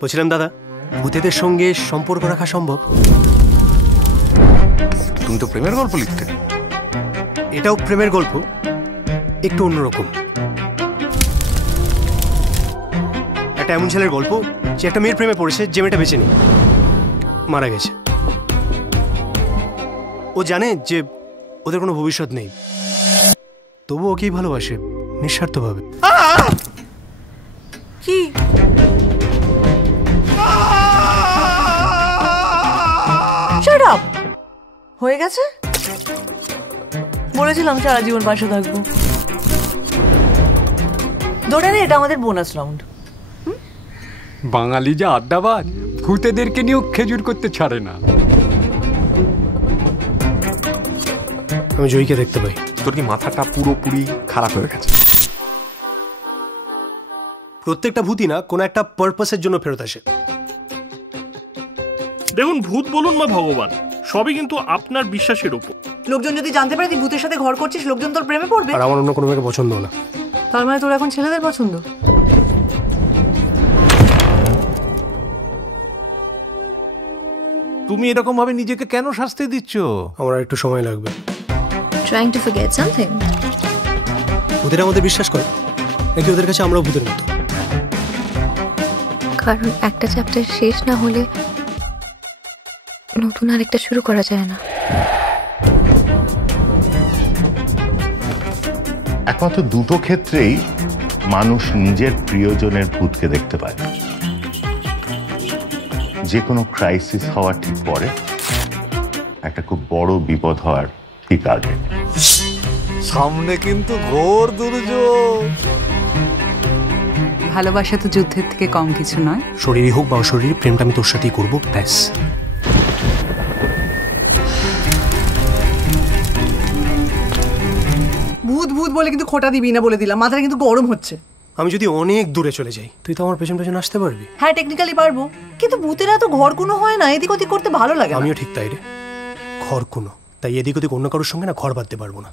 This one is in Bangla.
বলছিলাম দাদা, ভূতেদের সঙ্গে সম্পর্ক রাখা সম্ভব? তুমি তো প্রেমের গল্প লিখতে। এটাও প্রেমের গল্প, একটু অন্যরকম। একটা এমন ছেলের গল্প যে একটা মেয়ের প্রেমে পড়েছে, যে মেয়েটা বেঁচে নেই, মারা গেছে। ও জানে যে ওদের কোনো ভবিষ্যৎ নেই, তবু ওকেই ভালোবাসে নিঃস্বার্থভাবে। কি শাট আপ হয়ে গেছে? বলেছিলাম সারা জীবন পাশে থাকবো। ধরে নে এটা আমাদের বোনাস রাউন্ড। বাঙালি যে আড্ডাবাজ, ভূতেদেরকে নিয়েও খেজুর করতে ছাড়ে না। আমি জয়ীকে দেখতে পাই। তোর কি মাথাটা পুরোপুরি খারাপ হয়ে গেছে? প্রত্যেকটা ভূতই না কোনো একটা পারপাসের জন্য ফেরত আসে। দেখুন, ভূত বলুন বা ভগবান, সবই কিন্তু আপনার বিশ্বাসের উপর। লোকজন যদি জানতে পারে তুই ভূতের সাথে ঘর করছিস, লোকজন তোর প্রেমে পড়বে। আর আমার অন্য কোনো মেয়েকে পছন্দ না। তার মানে তোর এখন ছেলেদের পছন্দ? তুমি এরকম ভাবে নিজেকে কেন শাস্তি দিচ্ছ? আমার একটু সময় লাগবে। Trying to forget something? ভূতেরা আমাদের বিশ্বাস করে নাকি ওদের কাছে আমরাও ভূতের মতো? কারণ একটা চ্যাপ্টার শেষ না হলে নতুন আরেকটা শুরু করা যায় না। একমাত্র দুটো ক্ষেত্রেই মানুষ নিজের প্রিয়জনের ভূতকে দেখতে পায়। যে কোনো ক্রাইসিস হওয়ার ঠিক পরে, একটা খুব বড় বিপদ হওয়ার ঠিক আগে। সামনে কিন্তু ঘোর দুর্যোগ। ভালোবাসা তো যুদ্ধের থেকে কম কিছু নয়। শরীরই হোক বা অশরীরী, প্রেমটা আমি তোর সাথেই করবো, ব্যাস। ভূত ভূত বলে কিন্তু খোটা দিবি না বলে দিলাম, মাথাটা কিন্তু গরম হচ্ছে। আমি যদি অনেক দূরে চলে যাই, তুই তো আমার পেছন পেছন আসতে পারবি। হ্যাঁ টেকনিক্যালি পারবো, কিন্তু ভূতেরা তো ঘর কোনো হয় না, এদিক ওদিক করতে ভালো লাগে। আমিও ঠিক তাই রে, ঘর কোনো, তাই এদিক ওদিক অন্য কারোর সঙ্গে না ঘর বাঁধতে পারবো না।